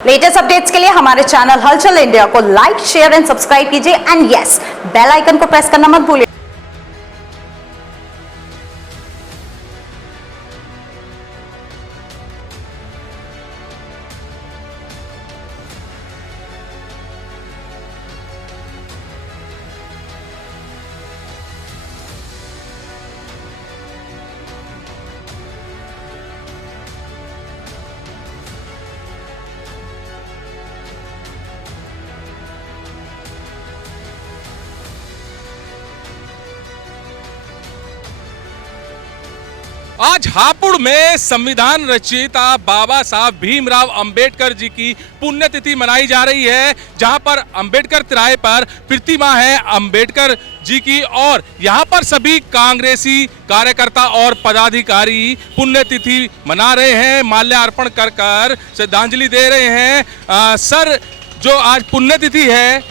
Latest updates के लिए हमारे चैनल हलचल इंडिया को लाइक, शेयर एंड सब्सक्राइब कीजिए एंड यस, बेल आइकन को प्रेस करना मत भूलिए। आज हापुड़ में संविधान रचयिता बाबा साहब भीमराव अंबेडकर जी की पुण्यतिथि मनाई जा रही है, जहां पर अंबेडकर तिराहे पर प्रतिमा है अंबेडकर जी की और यहां पर सभी कांग्रेसी कार्यकर्ता और पदाधिकारी पुण्यतिथि मना रहे हैं, माल्यार्पण कर कर श्रद्धांजलि दे रहे हैं। सर, जो आज पुण्यतिथि है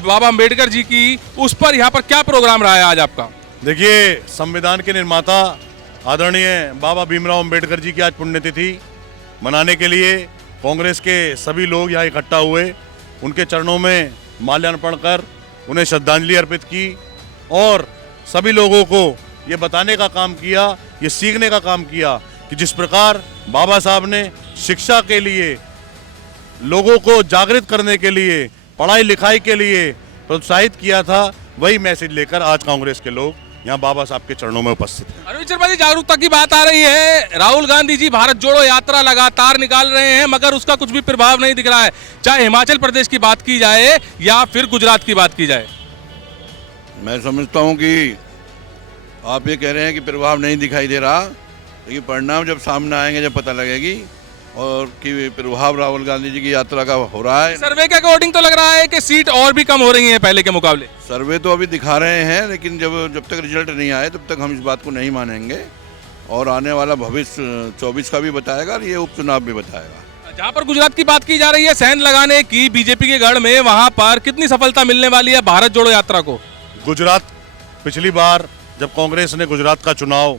बाबा अंबेडकर जी की, उस पर यहाँ पर क्या प्रोग्राम रहा है आज आपका? देखिए, संविधान के निर्माता आदरणीय बाबा भीमराव अंबेडकर जी की आज पुण्यतिथि मनाने के लिए कांग्रेस के सभी लोग यहाँ इकट्ठा हुए, उनके चरणों में माल्यार्पण कर उन्हें श्रद्धांजलि अर्पित की और सभी लोगों को ये बताने का काम किया, ये सीखने का काम किया कि जिस प्रकार बाबा साहब ने शिक्षा के लिए, लोगों को जागृत करने के लिए, पढ़ाई लिखाई के लिए प्रोत्साहित किया था, वही मैसेज लेकर आज कांग्रेस के लोग यहाँ बाबा साहब के चरणों में उपस्थित हैं। अरविंद शर्मा जी, जागरूकता की बात आ रही है। राहुल गांधी जी भारत जोड़ो यात्रा लगातार निकाल रहे हैं, मगर उसका कुछ भी प्रभाव नहीं दिख रहा है, चाहे हिमाचल प्रदेश की बात की जाए या फिर गुजरात की बात की जाए। मैं समझता हूँ कि आप ये कह रहे हैं कि प्रभाव नहीं दिखाई दे रहा, लेकिन परिणाम जब सामने आएंगे जब पता लगेगी और कि प्रभाव राहुल गांधी जी की यात्रा का हो रहा है। सर्वे के अकॉर्डिंग तो लग रहा है कि सीट और भी कम हो रही है पहले के मुकाबले। सर्वे तो अभी दिखा रहे हैं, लेकिन जब तक रिजल्ट नहीं आए तब तक हम इस बात को नहीं मानेंगे और आने वाला भविष्य 24 का भी बताएगा और ये उपचुनाव भी बताएगा। जहाँ पर गुजरात की बात की जा रही है सेंध लगाने की बीजेपी के गढ़ में, वहाँ पर कितनी सफलता मिलने वाली है भारत जोड़ो यात्रा को? गुजरात, पिछली बार जब कांग्रेस ने गुजरात का चुनाव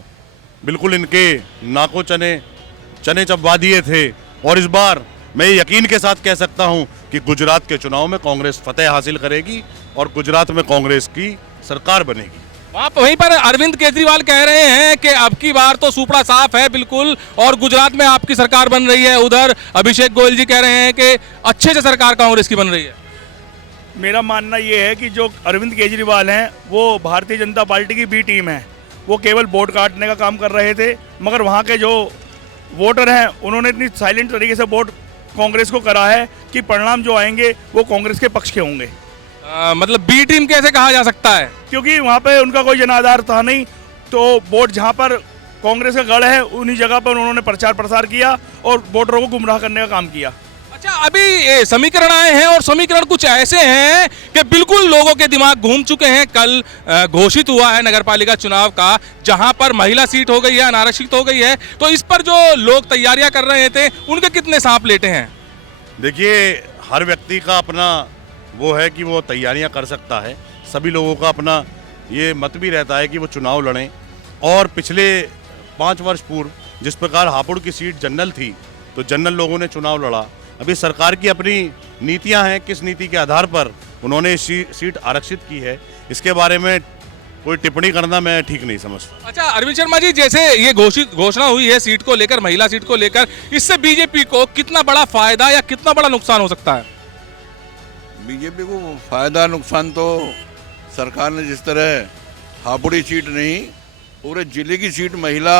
बिल्कुल इनके नाकों चने चबवा दिए थे, और इस बार मैं यकीन के साथ कह सकता हूं कि गुजरात के चुनाव में कांग्रेस फतेह हासिल करेगी और गुजरात में कांग्रेस की सरकार बनेगी। वहीं पर अरविंद केजरीवाल कह रहे हैं कि अब की बार तो सुपड़ा साफ है बिल्कुल और गुजरात में आपकी सरकार बन रही है। उधर अभिषेक गोयल जी कह रहे हैं कि अच्छे से सरकार कांग्रेस की बन रही है। मेरा मानना ये है कि जो अरविंद केजरीवाल हैं वो भारतीय जनता पार्टी की बी टीम है। वो केवल वोट काटने का काम कर रहे थे, मगर वहाँ के जो वोटर हैं उन्होंने इतनी साइलेंट तरीके से वोट कांग्रेस को करा है कि परिणाम जो आएंगे वो कांग्रेस के पक्ष के होंगे। मतलब बी टीम कैसे कहा जा सकता है? क्योंकि वहाँ पे उनका कोई जनाधार था नहीं, तो वोट जहाँ पर कांग्रेस का गढ़ है उन्हीं जगह पर उन्होंने प्रचार प्रसार किया और वोटरों को गुमराह करने का काम किया। अच्छा, अभी समीकरण आए हैं और समीकरण कुछ ऐसे हैं कि बिल्कुल लोगों के दिमाग घूम चुके हैं। कल घोषित हुआ है नगरपालिका चुनाव का, जहां पर महिला सीट हो गई है, अनारक्षित हो गई है, तो इस पर जो लोग तैयारियां कर रहे थे उनके कितने सांप लेटे हैं? देखिए, हर व्यक्ति का अपना वो है कि वो तैयारियां कर सकता है, सभी लोगों का अपना ये मत भी रहता है कि वो चुनाव लड़ें। और पिछले 5 वर्ष पूर्व जिस प्रकार हापुड़ की सीट जनरल थी, तो जनरल लोगों ने चुनाव लड़ा। अभी सरकार की अपनी नीतियां हैं, किस नीति के आधार पर उन्होंने सीट आरक्षित की है, इसके बारे में कोई टिप्पणी करना मैं ठीक नहीं समझता। अच्छा अरविंद शर्मा जी, जैसे ये घोषणा हुई है सीट को लेकर, महिला सीट को लेकर, इससे बीजेपी को कितना बड़ा फायदा या कितना बड़ा नुकसान हो सकता है? बीजेपी को फायदा नुकसान तो सरकार ने जिस तरह हापुड़ी सीट नहीं, पूरे जिले की सीट महिला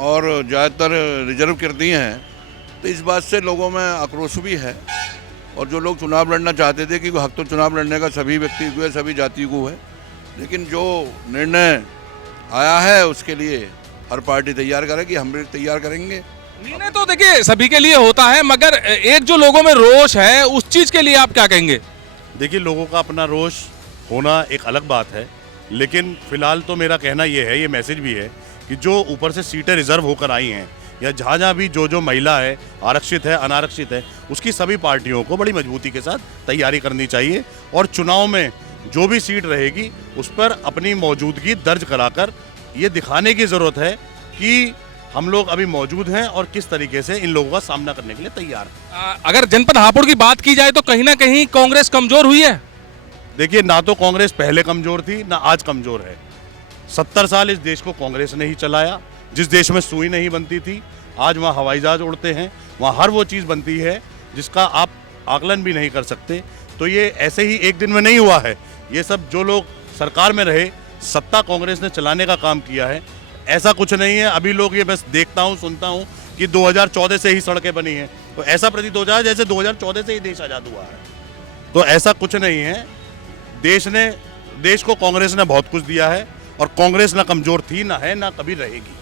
और ज़्यादातर रिजर्व कर दी हैं, तो इस बात से लोगों में आक्रोश भी है। और जो लोग चुनाव लड़ना चाहते थे कि हक तो चुनाव लड़ने का सभी व्यक्ति को है, सभी जाति को है, लेकिन जो निर्णय आया है उसके लिए हर पार्टी तैयार करेगी, हम भी तैयार करेंगे। निर्णय तो देखिए सभी के लिए होता है, मगर एक जो लोगों में रोष है उस चीज़ के लिए आप क्या कहेंगे? देखिए, लोगों का अपना रोष होना एक अलग बात है, लेकिन फिलहाल तो मेरा कहना ये है, ये मैसेज भी है कि जो ऊपर से सीटें रिजर्व होकर आई हैं या जहाँ भी जो महिला है, आरक्षित है, अनारक्षित है, उसकी सभी पार्टियों को बड़ी मजबूती के साथ तैयारी करनी चाहिए और चुनाव में जो भी सीट रहेगी उस पर अपनी मौजूदगी दर्ज कराकर ये दिखाने की ज़रूरत है कि हम लोग अभी मौजूद हैं और किस तरीके से इन लोगों का सामना करने के लिए तैयार हैं। अगर जनपद हापुड़ की बात की जाए तो कहीं ना कहीं कांग्रेस कमजोर हुई है। देखिए, ना तो कांग्रेस पहले कमजोर थी ना आज कमजोर है। 70 साल इस देश को कांग्रेस ने ही चलाया। जिस देश में सुई नहीं बनती थी, आज वहाँ हवाई जहाज उड़ते हैं, वहाँ हर वो चीज़ बनती है जिसका आप आकलन भी नहीं कर सकते। तो ये ऐसे ही एक दिन में नहीं हुआ है। ये सब जो लोग सरकार में रहे, सत्ता कांग्रेस ने चलाने का काम किया है। ऐसा कुछ नहीं है अभी लोग ये बस देखता हूँ सुनता हूँ कि 2014 से ही सड़कें बनी हैं, तो ऐसा प्रतीत हो जाए जैसे 2014 से ही देश आज़ाद हुआ है। तो ऐसा कुछ नहीं है। देश को कांग्रेस ने बहुत कुछ दिया है और कांग्रेस ना कमजोर थी, ना है, ना कभी रहेगी।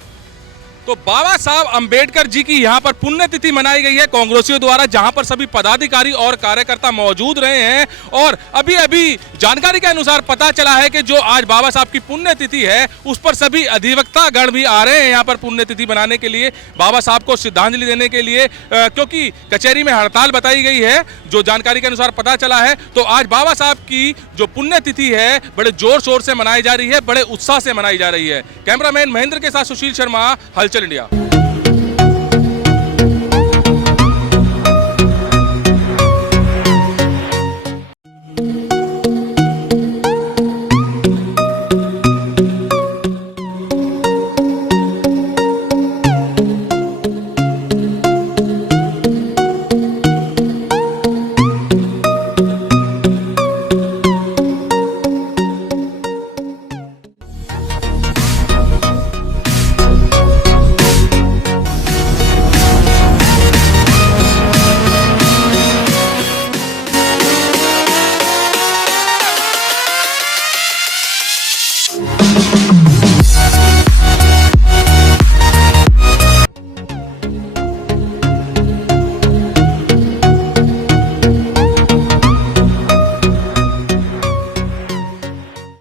तो बाबा साहब अंबेडकर जी की यहाँ पर पुण्यतिथि मनाई गई है कांग्रेसियों द्वारा, जहाँ पर सभी पदाधिकारी और कार्यकर्ता मौजूद रहे हैं। और अभी अभी जानकारी के अनुसार पता चला है कि जो आज बाबा साहब की पुण्यतिथि है उस पर सभी अधिवक्ता गण भी आ रहे हैं यहाँ पर पुण्यतिथि मनाने के लिए, बाबा साहब को श्रद्धांजलि देने के लिए, क्योंकि कचहरी में हड़ताल बताई गई है। जो जानकारी के अनुसार पता चला है तो आज बाबा साहब की जो पुण्यतिथि है बड़े जोर शोर से मनाई जा रही है, बड़े उत्साह से मनाई जा रही है। कैमरामैन महेंद्र के साथ सुशील शर्मा, हलचल इंडिया।